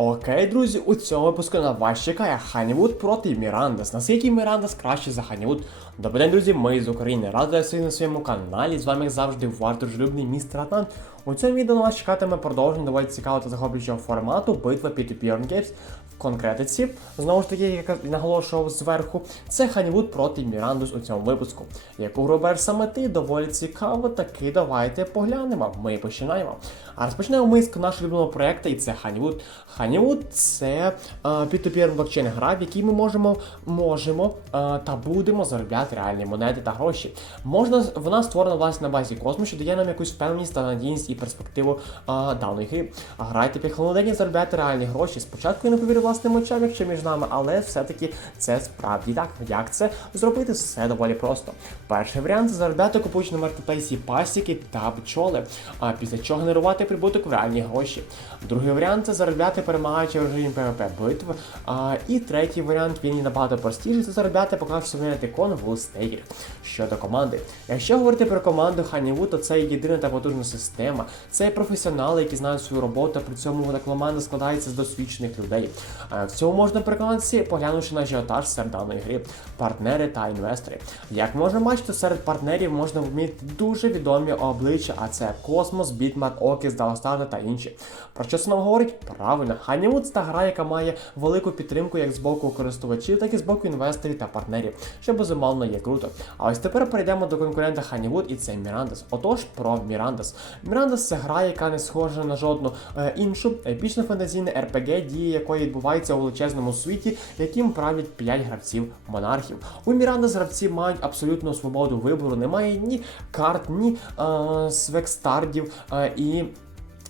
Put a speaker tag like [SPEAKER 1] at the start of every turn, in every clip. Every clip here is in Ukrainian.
[SPEAKER 1] Окей, друзі, у цьому випуску на вас чекає Ханівуд проти Мірандас. Наскільки Мірандас краще за Ханівуд? Добрий день, друзі, ми з України. Радий вас на своєму каналі. З вами як завжди ваш дружелюбний містер Атлант. У цьому відео на вас чекатиме продовження доволі цікавого та захоплюючого формату битва P2P on Games. В конкретиці, знову ж таки, як я наголошував зверху, це Ханівуд проти Мірандус у цьому випуску. Яку гру береш саме ти доволі цікаво, таки давайте поглянемо. Ми починаємо. А розпочнемо ми з нашого любимого проекту, і це Ханівуд. Ханівуд це е, P2P блокчейн гра, в якій ми можемо, можемо е, та будемо заробляти реальні монети та гроші. Можна вона створена власне на базі космосу, що дає нам якусь впевненість та надійність і перспективу е, даної гри. Грайте 5 хвилин на день і заробляти реальні гроші. Спочатку я не повірю власним очам, якщо між нами, але все-таки це справді так. Як це зробити? Все доволі просто. Перший варіант це заробляти купуючи на маркетплейсі пасіки та пчоли, а після чого генерувати прибуток в реальні гроші. Другий варіант це заробляти перемагаючи в режимі PvP битв. А, і третій варіант він набагато простіший, це заробляти, поки встановити кон в стейкер. Щодо команди. Якщо говорити про команду Honeywood, то це єдина та потужна система. Це професіонали, які знають свою роботу, при цьому та команда складається з досвідчених людей. А, В цьому можна переконатися, поглянувши на ажіотаж серед даної гри, партнери та інвестори. Як можна бачити, серед партнерів можна вміти дуже відомі обличчя, а це Космос, Бітмарк, Окіс, Даластарна та інші. Про що це нам говорить? Правильно, Honeywood – та гра, яка має велику підтримку як з боку користувачів, так і з боку інвесторів та партнерів, що безумовно є круто. А ось тепер перейдемо до конкурента Honeywood і це Мірандас. Отож, про Мірандас. Мірандас це гра, яка не схожа на жодну е, іншу епічно фантазійне RPG, дії якої відбувається у величезному світі, яким правлять 5 гравців монархів. У Мірандас гравці мають абсолютну свободу вибору, немає ні карт, ні е, свекстардів е, і.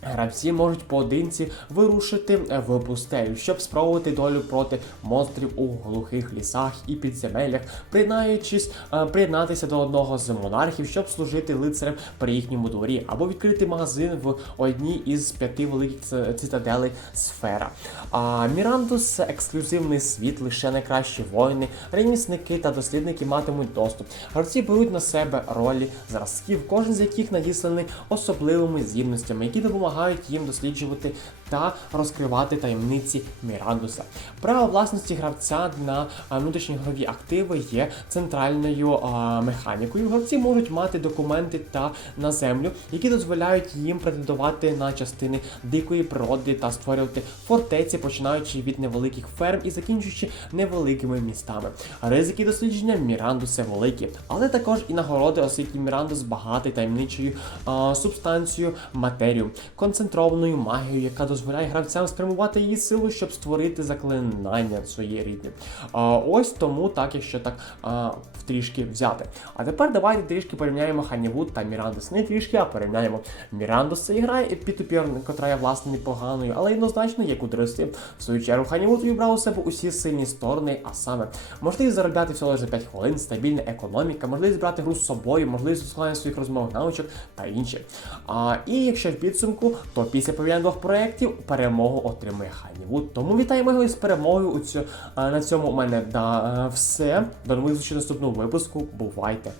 [SPEAKER 1] Гравці можуть поодинці вирушити в пустелю, щоб спробувати долю проти монстрів у глухих лісах і підземеллях, приєднаючись, е, приєднатися до одного з монархів, щоб служити лицарем при їхньому дворі, або відкрити магазин в одній із п'яти великих цитаделей сфера. А Мірандус ексклюзивний світ, лише найкращі воїни, ремісники та дослідники матимуть доступ. Гравці беруть на себе ролі зразків, кожен з яких надісланий особливими здібностями, які допомагають їм досліджувати та розкривати таємниці Мірандуса. Право власності гравця на внутрішньогрові активи є центральною механікою. Гравці можуть мати документи та на землю, які дозволяють їм претендувати на частини дикої природи та створювати фортеці, починаючи від невеликих ферм і закінчуючи невеликими містами. Ризики дослідження Мірандуса великі, але також і нагороди, оскільки Мірандус багатий таємничою а, субстанцією матерію, концентрованою магією, яка дозволяє гравцям спрямувати її силу, щоб створити заклинання своєрідне. Ось тому так, якщо так а, трішки взяти. А тепер давайте трішки порівняємо Ханівуд та Мірандус. Не трішки, а порівняємо. Мірандус це гра P2P, котра є власне непоганою, але однозначно є куди рости. В свою чергу Ханівуд вибрав у себе усі сильні сторони, а саме можливість заробляти всього за 5 хвилин, стабільна економіка, можливість брати гру з собою, можливість ускладнення своїх розмовних навичок та інше. А, і якщо в підсумку, то після порівняння двох проєктів перемогу отримує Ханівуд. Тому вітаємо його із перемогою у цю, на цьому у мене да, е, все. До нових зустрічей наступного випуску. Бувайте!